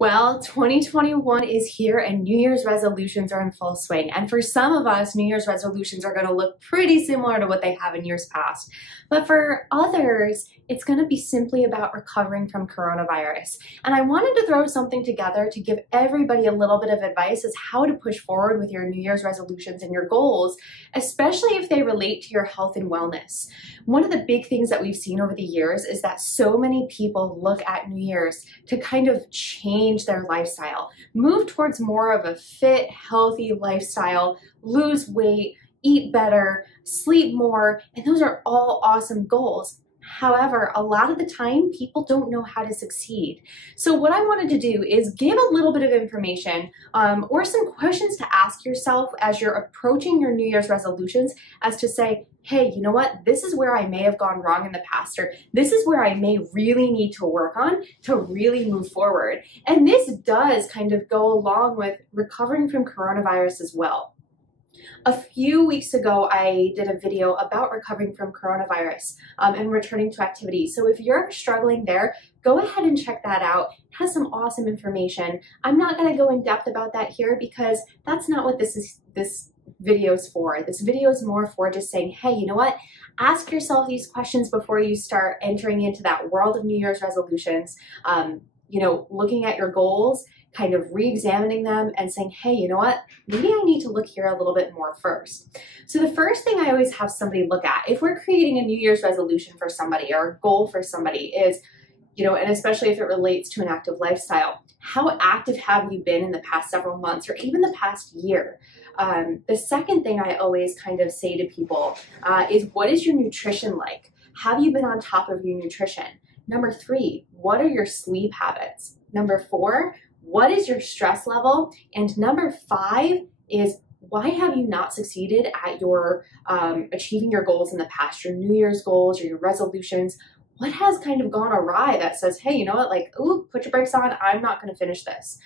Well, 2021 is here and New Year's resolutions are in full swing. And for some of us, New Year's resolutions are going to look pretty similar to what they have in years past. But for others, it's going to be simply about recovering from coronavirus. And I wanted to throw something together to give everybody a little bit of advice as how to push forward with your New Year's resolutions and your goals, especially if they relate to your health and wellness. One of the big things that we've seen over the years is that so many people look at New Year's to kind of change their lifestyle, move towards more of a fit, healthy lifestyle, lose weight, eat better, sleep more, and those are all awesome goals. However, a lot of the time, people don't know how to succeed. So what I wanted to do is give a little bit of information or some questions to ask yourself as you're approaching your New Year's resolutions as to say, hey, you know what? This is where I may have gone wrong in the past, or this is where I may really need to work on to really move forward. And this does kind of go along with recovering from coronavirus as well. A few weeks ago, I did a video about recovering from coronavirus and returning to activity. So if you're struggling there, go ahead and check that out. It has some awesome information. I'm not going to go in depth about that here because that's not what this video is for. This video is more for just saying, hey, you know what? Ask yourself these questions before you start entering into that world of New Year's resolutions. Looking at your goals, kind of re-examining them and saying, hey, you know what? Maybe I need to look here a little bit more first. So the first thing I always have somebody look at, if we're creating a New Year's resolution for somebody or a goal for somebody is, and especially if it relates to an active lifestyle, how active have you been in the past several months or even the past year? The second thing I always kind of say to people is, what is your nutrition like? Have you been on top of your nutrition? Number 3, what are your sleep habits? Number 4, what is your stress level? And number 5 is, why have you not succeeded at your achieving your goals in the past, your New Year's goals or your resolutions? What has kind of gone awry that says, hey, you know what, put your brakes on, I'm not going to finish this.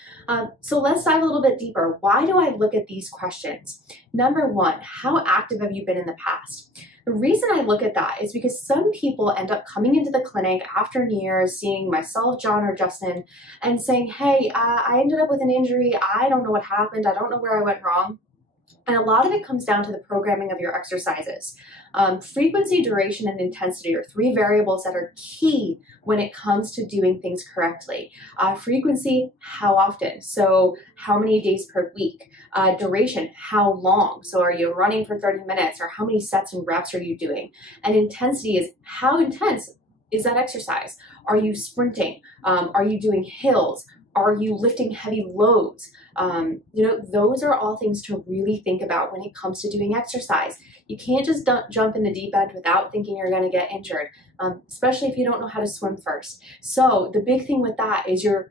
So let's dive a little bit deeper. Why do I look at these questions? Number 1, how active have you been in the past? The reason I look at that is because some people end up coming into the clinic after New Year's, seeing myself, John, or Justin, and saying, hey, I ended up with an injury. I don't know what happened. I don't know where I went wrong. And a lot of it comes down to the programming of your exercises. Frequency, duration, and intensity are 3 variables that are key when it comes to doing things correctly. Frequency, how often? So how many days per week? Duration, how long? So are you running for 30 minutes or how many sets and reps are you doing? And intensity is, how intense is that exercise? Are you sprinting? Are you doing hills? Are you lifting heavy loads? Those are all things to really think about when it comes to doing exercise. You can't just jump in the deep end without thinking you're going to get injured, especially if you don't know how to swim first. So the big thing with that is your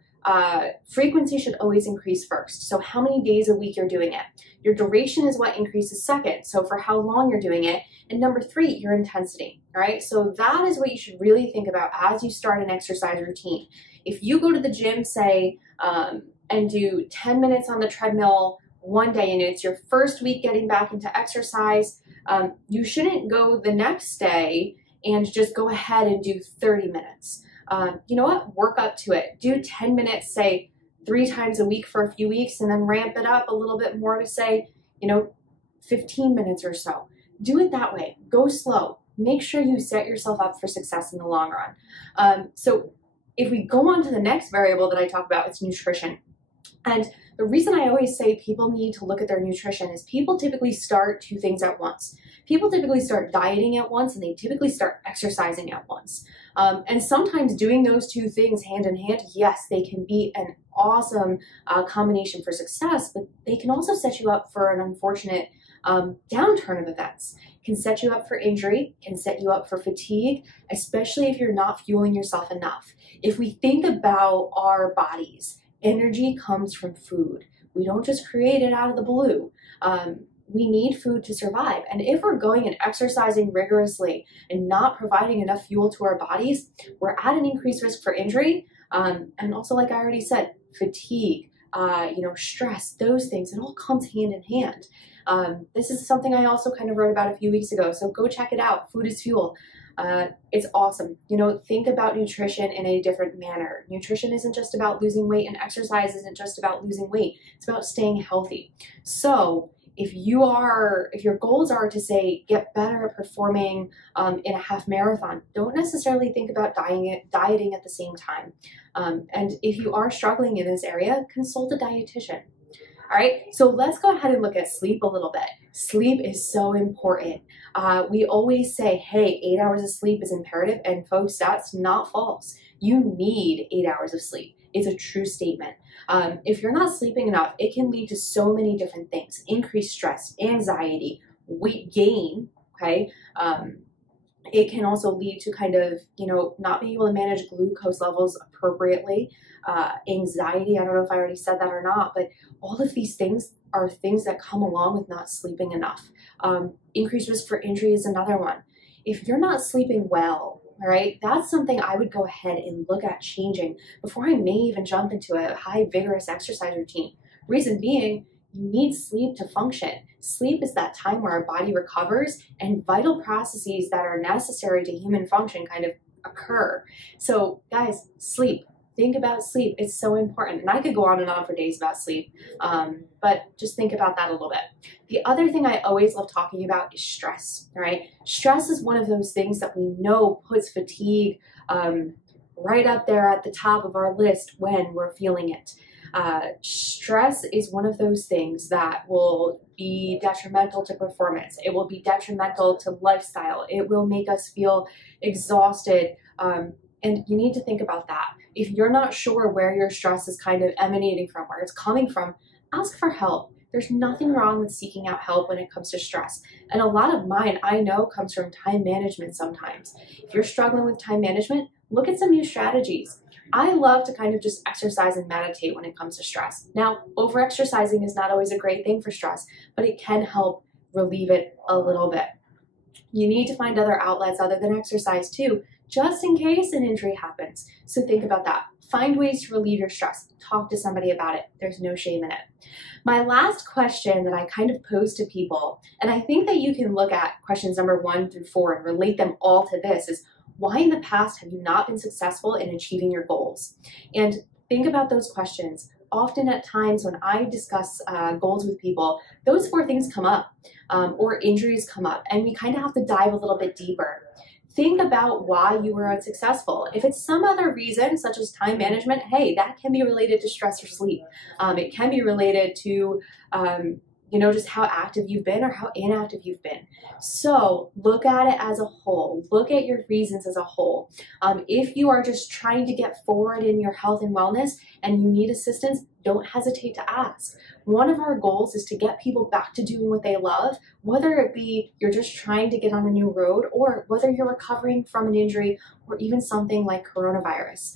frequency should always increase first. So how many days a week you're doing it. Your duration is what increases second. So for how long you're doing it. And number 3, your intensity. All right. So that is what you should really think about as you start an exercise routine. If you go to the gym, say, and do 10 minutes on the treadmill one day, and it's your first week getting back into exercise, you shouldn't go the next day and just go ahead and do 30 minutes. You know what? Work up to it. Do 10 minutes, say 3 times a week for a few weeks, and then ramp it up a little bit more to say, 15 minutes or so. Do it that way. Go slow. Make sure you set yourself up for success in the long run. So if we go on to the next variable that I talk about, it's nutrition. And the reason I always say people need to look at their nutrition is people typically start 2 things at once. People typically start dieting at once, and they typically start exercising at once. And sometimes doing those 2 things hand in hand, yes, they can be an awesome combination for success, but they can also set you up for an unfortunate downturn of events. Can set you up for injury, can set you up for fatigue, especially if you're not fueling yourself enough. If we think about our bodies, energy comes from food. We don't just create it out of the blue. We need food to survive. And if we're going and exercising rigorously and not providing enough fuel to our bodies, we're at an increased risk for injury. And also, like I already said, fatigue, stress, those things, it all comes hand in hand. This is something I also kind of wrote about a few weeks ago, so go check it out. Food is fuel. It's awesome. You know, think about nutrition in a different manner. Nutrition isn't just about losing weight, and exercise isn't just about losing weight. It's about staying healthy. So if your goals are to say, get better at performing in a half marathon, don't necessarily think about dieting at the same time. And if you are struggling in this area, consult a dietitian. All right, so let's go ahead and look at sleep a little bit. Sleep is so important. We always say, hey, 8 hours of sleep is imperative, and folks, that's not false. You need 8 hours of sleep. It's a true statement. If you're not sleeping enough, it can lead to so many different things: increased stress, anxiety, weight gain, okay? It can also lead to kind of, not being able to manage glucose levels appropriately, anxiety. I don't know if I already said that or not, but all of these things are things that come along with not sleeping enough. Increased risk for injury is another one. If you're not sleeping well, all right, that's something I would go ahead and look at changing before I may even jump into a high vigorous exercise routine. Reason being, you need sleep to function. Sleep is that time where our body recovers and vital processes that are necessary to human function kind of occur. So guys, sleep. Think about sleep. It's so important. And I could go on and on for days about sleep, but just think about that a little bit. The other thing I always love talking about is stress, all right? Stress is one of those things that we know puts fatigue right up there at the top of our list when we're feeling it. Stress is one of those things that will be detrimental to performance. It will be detrimental to lifestyle. It will make us feel exhausted. And you need to think about that. If you're not sure where your stress is kind of emanating from, where it's coming from, ask for help. There's nothing wrong with seeking out help when it comes to stress. And a lot of mine, I know, comes from time management sometimes. If you're struggling with time management, look at some new strategies. I love to kind of just exercise and meditate when it comes to stress. Now, over-exercising is not always a great thing for stress, but it can help relieve it a little bit. You need to find other outlets other than exercise too, just in case an injury happens. So think about that. Find ways to relieve your stress. Talk to somebody about it. There's no shame in it. My last question that I kind of pose to people, and I think that you can look at questions number 1 through 4 and relate them all to this, is why in the past have you not been successful in achieving your goals? And think about those questions. Often at times when I discuss goals with people, those 4 things come up, or injuries come up, and we kind of have to dive a little bit deeper. Think about why you were unsuccessful. If it's some other reason, such as time management, hey, that can be related to stress or sleep. It can be related to, just how active you've been or how inactive you've been. So look at it as a whole. Look at your reasons as a whole. If you are just trying to get forward in your health and wellness and you need assistance, don't hesitate to ask. One of our goals is to get people back to doing what they love, whether it be you're just trying to get on a new road or whether you're recovering from an injury or even something like coronavirus.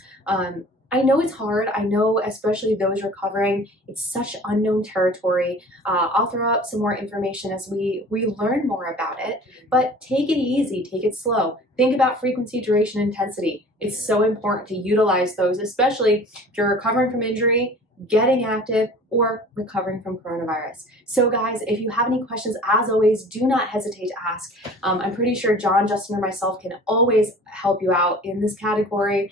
I know it's hard. I know, especially those recovering, it's such unknown territory. I'll throw up some more information as we learn more about it, but take it easy, take it slow. Think about frequency, duration, intensity. It's so important to utilize those, especially if you're recovering from injury, getting active, or recovering from coronavirus. So guys, if you have any questions, as always, do not hesitate to ask. I'm pretty sure John, Justin, or myself can always help you out in this category,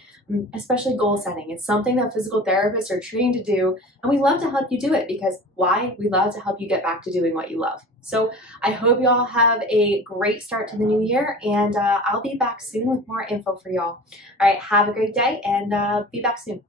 especially goal setting. It's something that physical therapists are trained to do, and we love to help you do it because why? We love to help you get back to doing what you love. So I hope you all have a great start to the new year, and I'll be back soon with more info for y'all. All right, have a great day, and be back soon.